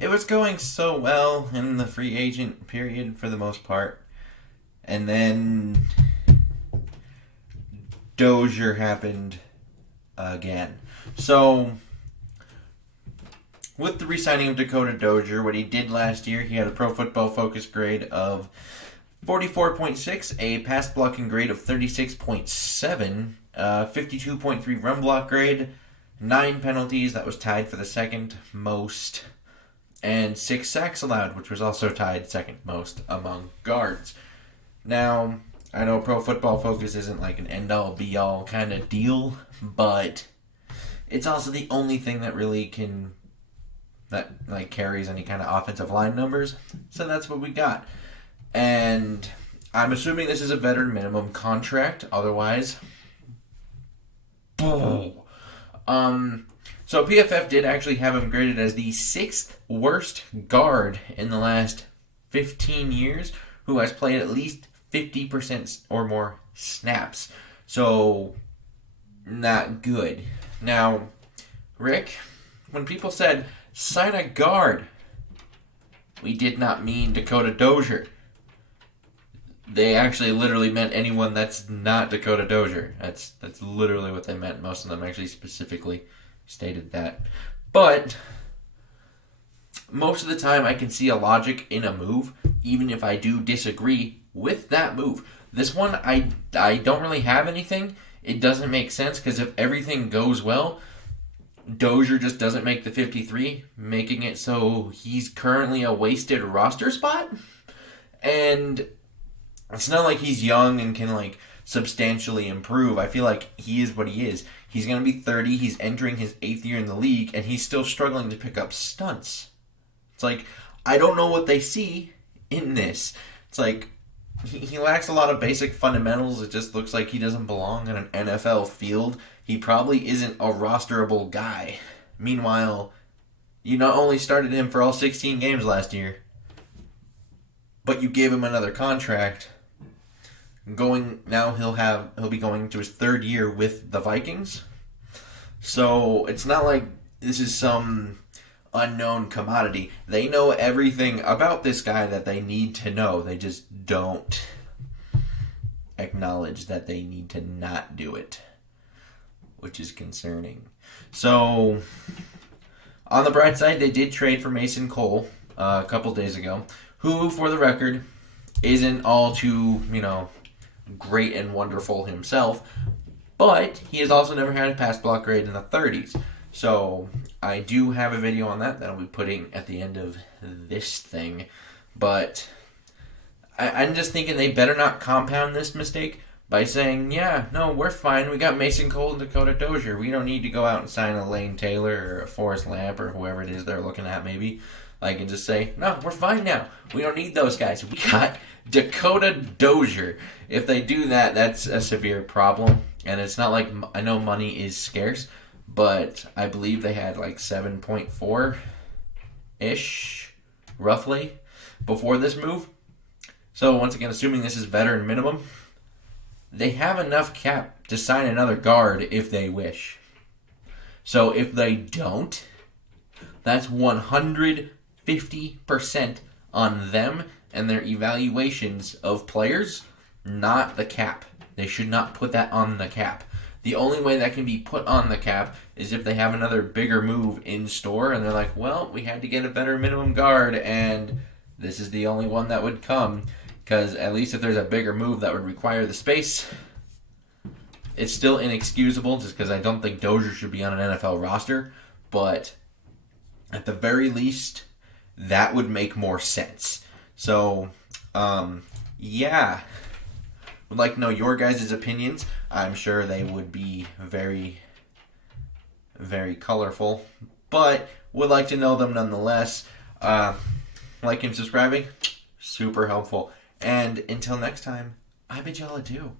it was going so well in the free agent period for the most part. And then Dozier happened again. So, with the re-signing of Dakota Dozier, what he did last year, he had a Pro Football Focus grade of 44.6, a pass blocking grade of 36.7, 52.3 run block grade, 9 penalties, that was tied for the second most, and 6 sacks allowed, which was also tied second most among guards. Now, I know Pro Football Focus isn't like an end-all, be-all kind of deal, but it's also the only thing that really carries any kind of offensive line numbers. So that's what we got. And I'm assuming this is a veteran minimum contract. Otherwise, so PFF did actually have him graded as the 6th worst guard in the last 15 years who has played at least 50% or more snaps. So, not good. Now, Rick, when people said, sign a guard, we did not mean Dakota Dozier. They actually literally meant anyone that's not Dakota Dozier. That's literally what they meant. Most of them actually specifically stated that. But most of the time I can see a logic in a move, even if I do disagree with that move. This one, I don't really have anything. It doesn't make sense because if everything goes well, Dozier just doesn't make the 53, making it so he's currently a wasted roster spot. And it's not like he's young and can substantially improve. I feel like he is what he is. He's going to be 30. He's entering his 8th year in the league, and he's still struggling to pick up stunts. It's like, I don't know what they see in this. It's like, he lacks a lot of basic fundamentals. It just looks like he doesn't belong in an NFL field. He probably isn't a rosterable guy. Meanwhile, you not only started him for all 16 games last year, but you gave him another contract. Now he'll be going to his 3rd year with the Vikings. So it's not like this is some unknown commodity. They know everything about this guy that they need to know. They just don't acknowledge that they need to not do it, which is concerning. So, on the bright side, they did trade for Mason Cole a couple days ago, who, for the record, isn't all too, great and wonderful himself, but he has also never had a pass block grade in the 30s. So, I do have a video on that I'll be putting at the end of this thing, but I'm just thinking they better not compound this mistake by saying, yeah, no, we're fine. We got Mason Cole and Dakota Dozier. We don't need to go out and sign a Lane Taylor or a Forrest Lamp or whoever it is they're looking at maybe. And just say, no, we're fine now. We don't need those guys. We got Dakota Dozier. If they do that, that's a severe problem. And it's not like, I know money is scarce, but I believe they had 7.4-ish, roughly, before this move. So once again, assuming this is veteran minimum, they have enough cap to sign another guard if they wish. So if they don't, that's 150% on them and their evaluations of players, not the cap. They should not put that on the cap. The only way that can be put on the cap is if they have another bigger move in store and they're like, well, we had to get a better minimum guard and this is the only one that would come. Because at least if there's a bigger move that would require the space, it's still inexcusable just because I don't think Dozier should be on an NFL roster. But at the very least, that would make more sense. So, yeah. Would like to know your guys' opinions. I'm sure they would be very, very colorful. But would like to know them nonetheless. Like and subscribing, super helpful. And until next time, I bid y'all adieu.